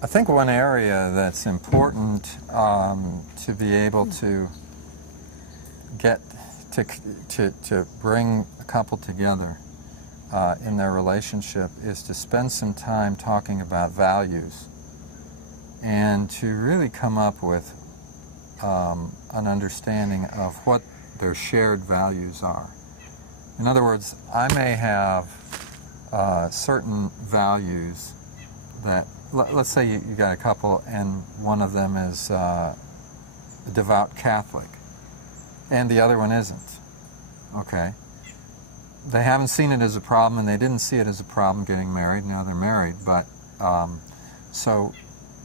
I think one area that's important to be able to get to bring a couple together in their relationship is to spend some time talking about values and to really come up with an understanding of what their shared values are. In other words, I may have certain values that, let's say you got a couple and one of them is a devout Catholic and the other one isn't. Okay? They haven't seen it as a problem, and they didn't see it as a problem getting married. Now they're married, but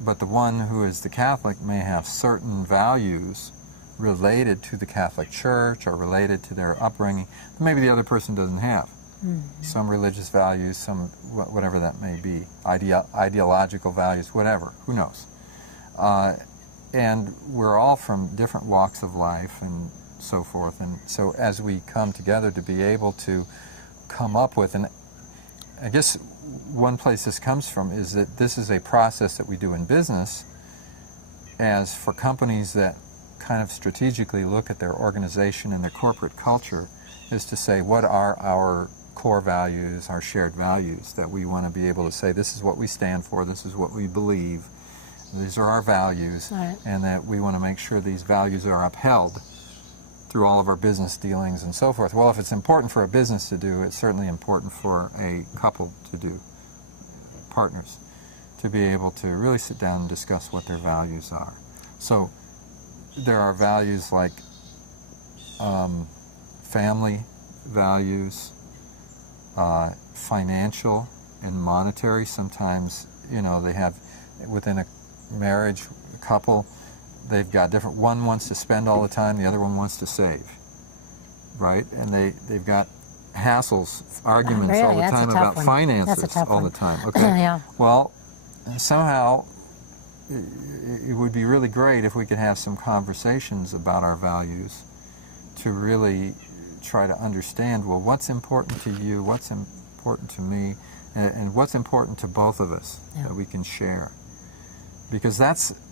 but the one who is the Catholic may have certain values related to the Catholic Church or related to their upbringing that maybe the other person doesn't have. Some religious values, some whatever that may be, ideological values, whatever, who knows. And we're all from different walks of life and so forth, and so as we come together to be able to come up with, and I guess one place this comes from is that this is a process that we do in business, as for companies that kind of strategically look at their organization and their corporate culture, is to say, what are our core values, our shared values, that we want to be able to say, this is what we stand for, this is what we believe, these are our values, right, and that we want to make sure these values are upheld through all of our business dealings and so forth. Well, if it's important for a business to do, it's certainly important for a couple to do, partners, to be able to really sit down and discuss what their values are. So there are values like family values, financial and monetary. Sometimes, you know, they have, within a marriage couple, they've got different, one wants to spend all the time, the other one wants to save, right? And they've got hassles, arguments really? all the time about finances all the time. Okay. Yeah. Well, somehow it would be really great if we could have some conversations about our values to really try to understand, well, what's important to you, what's important to me, and what's important to both of us, yeah, that we can share. Because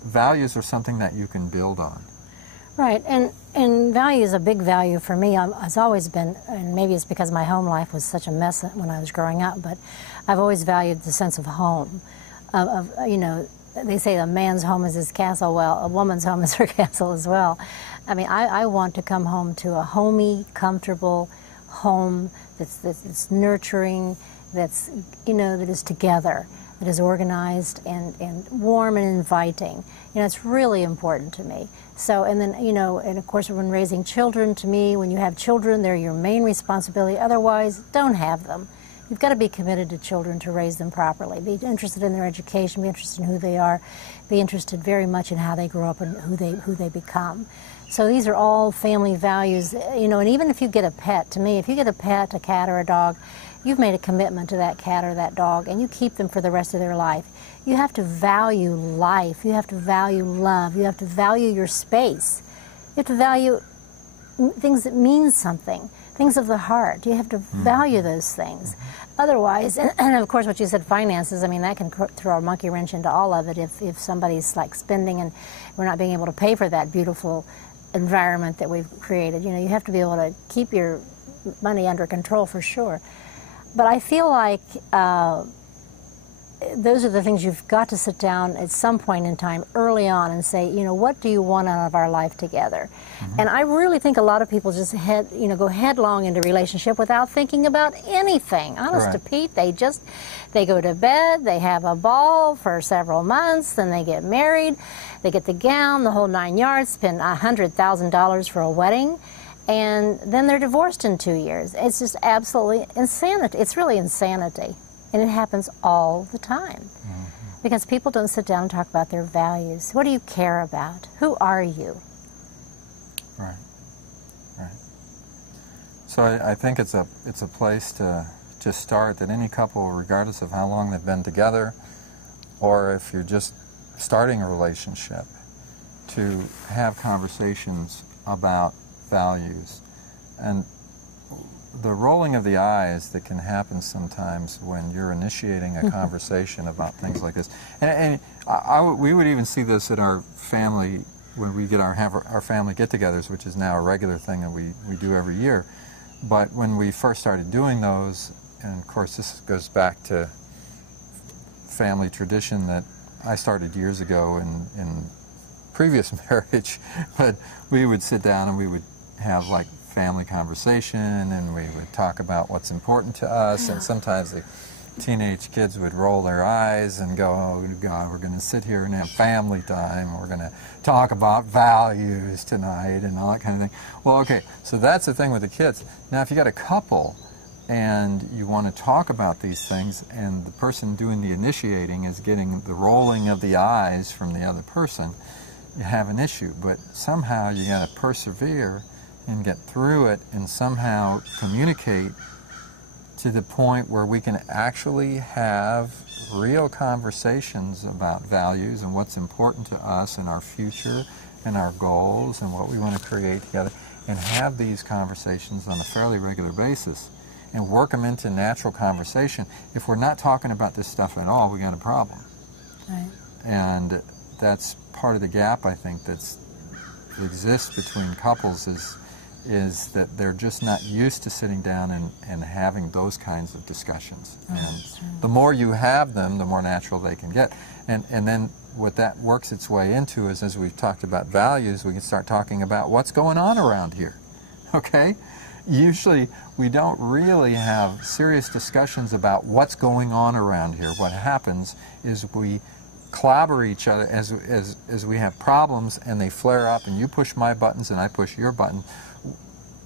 values are something that you can build on. Right, and value is a big value for me. Has always been, and maybe it's because my home life was such a mess when I was growing up, but I've always valued the sense of home. You know, they say a man's home is his castle. Well, a woman's home is her castle as well. I mean, I want to come home to a homey, comfortable home that's nurturing, that's, you know, that is together, that is organized and warm and inviting. You know, it's really important to me. So, and then, you know, and of course when raising children, to me, when you have children, they're your main responsibility. Otherwise, don't have them. You've got to be committed to children to raise them properly. Be interested in their education, be interested in who they are, be interested very much in how they grow up and who they become. So these are all family values, you know, and even if you get a pet, to me, if you get a pet, a cat or a dog, you've made a commitment to that cat or that dog, and you keep them for the rest of their life. You have to value life. You have to value love. You have to value your space. You have to value things that mean something, things of the heart. You have to value those things. Otherwise, and of course what you said, finances, I mean, that can throw a monkey wrench into all of it if somebody's like spending and we're not being able to pay for that beautiful environment that we've created. You know, you have to be able to keep your money under control for sure. But I feel like those are the things you've got to sit down at some point in time early on and say, you know, what do you want out of our life together? And I really think a lot of people just go headlong into relationship without thinking about anything. Honest to Pete, they go to bed, they have a ball for several months, then they get married, they get the gown, the whole 9 yards, spend $100,000 for a wedding, and then they're divorced in 2 years. It's just absolutely insanity. It's really insanity. And it happens all the time. Because people don't sit down and talk about their values. What do you care about? Who are you? Right. Right. So I think it's a place to start, that any couple, regardless of how long they've been together, or if you're just starting a relationship, to have conversations about values. And the rolling of the eyes that can happen sometimes when you're initiating a conversation about things like this. And we would even see this at our family, when we have our family get-togethers, which is now a regular thing that we do every year. But when we first started doing those, and of course this goes back to family tradition that I started years ago in previous marriage, but we would sit down and we would have like family conversation, and we would talk about what's important to us, and sometimes the teenage kids would roll their eyes and go, oh God, we're going to sit here and have family time, we're going to talk about values tonight and all that kind of thing. Well, okay, so that's the thing with the kids. Now if you got a couple and you want to talk about these things, and the person doing the initiating is getting the rolling of the eyes from the other person, you have an issue. But somehow you got to persevere and get through it and somehow communicate to the point where we can actually have real conversations about values and what's important to us and our future and our goals and what we want to create together, and have these conversations on a fairly regular basis and work them into natural conversation. If we're not talking about this stuff at all, we got a problem. Right. And that's part of the gap, I think, that exists between couples is that they're just not used to sitting down and having those kinds of discussions. And the more you have them, the more natural they can get. And then what that works its way into is, as we've talked about values, we can start talking about what's going on around here. Okay? Usually we don't really have serious discussions about what's going on around here. What happens is we clobber each other as we have problems, and they flare up, and you push my buttons and I push your button.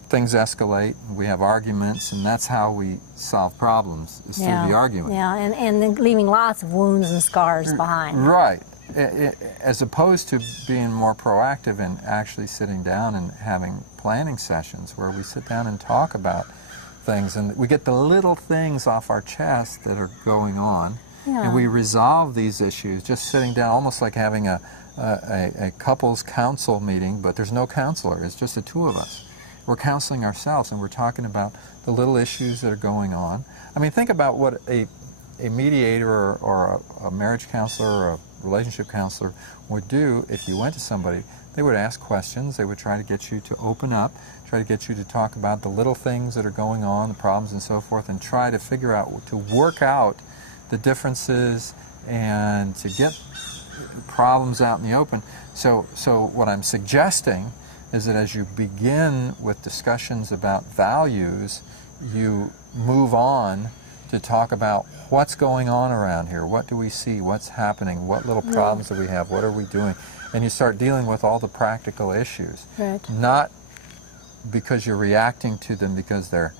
Things escalate, we have arguments, and that's how we solve problems, is through the argument. Yeah, and then leaving lots of wounds and scars behind. Right. As opposed to being more proactive and actually sitting down and having planning sessions where we sit down and talk about things, and we get the little things off our chest that are going on, and we resolve these issues just sitting down, almost like having a couples counsel meeting, but there's no counselor, it's just the two of us. We're counseling ourselves, and we're talking about the little issues that are going on. I mean, think about what a mediator or a marriage counselor or a relationship counselor would do if you went to somebody. They would ask questions, they would try to get you to open up, try to get you to talk about the little things that are going on, the problems and so forth, and try to figure out, to work out the differences and to get problems out in the open. So what I'm suggesting is that as you begin with discussions about values, you move on to talk about what's going on around here, what do we see, what's happening, what little problems do we have, what are we doing, and you start dealing with all the practical issues. Right. Not because you're reacting to them because they're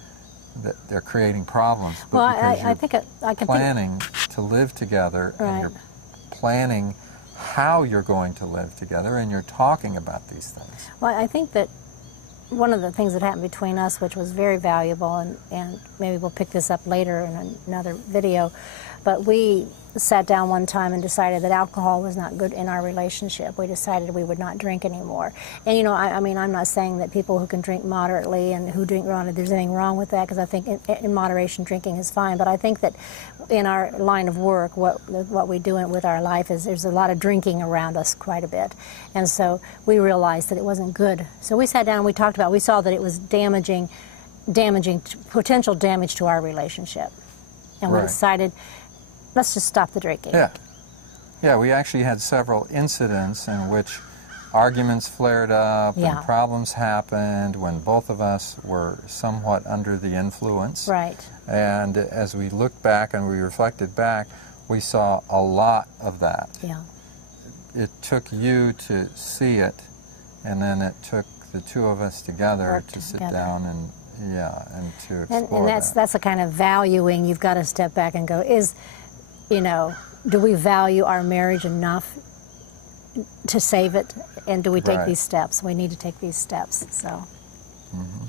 creating problems, but because you're planning to live together, and you're planning how you're going to live together, and you're talking about these things. Well, I think that one of the things that happened between us, which was very valuable, and maybe we'll pick this up later in another video, but we sat down one time and decided that alcohol was not good in our relationship. We decided we would not drink anymore. And, you know, I mean, I'm not saying that people who can drink moderately and who drink wrong, there's anything wrong with that, because I think in moderation drinking is fine. But I think that in our line of work, what we do with our life is there's a lot of drinking around us quite a bit. And so we realized that it wasn't good. So we sat down and we talked about, we saw that it was damaging potential damage to our relationship. And we decided, let's just stop the drinking. Yeah, we actually had several incidents in which arguments flared up and problems happened when both of us were somewhat under the influence. Right. And as we looked back and we reflected back, we saw a lot of that. Yeah. It took you to see it, and then it took the two of us together to sit down and to explore and that's the kind of valuing you've got to step back and go, do we value our marriage enough to save it, and do we take these steps? We need to take these steps. So. Mm-hmm.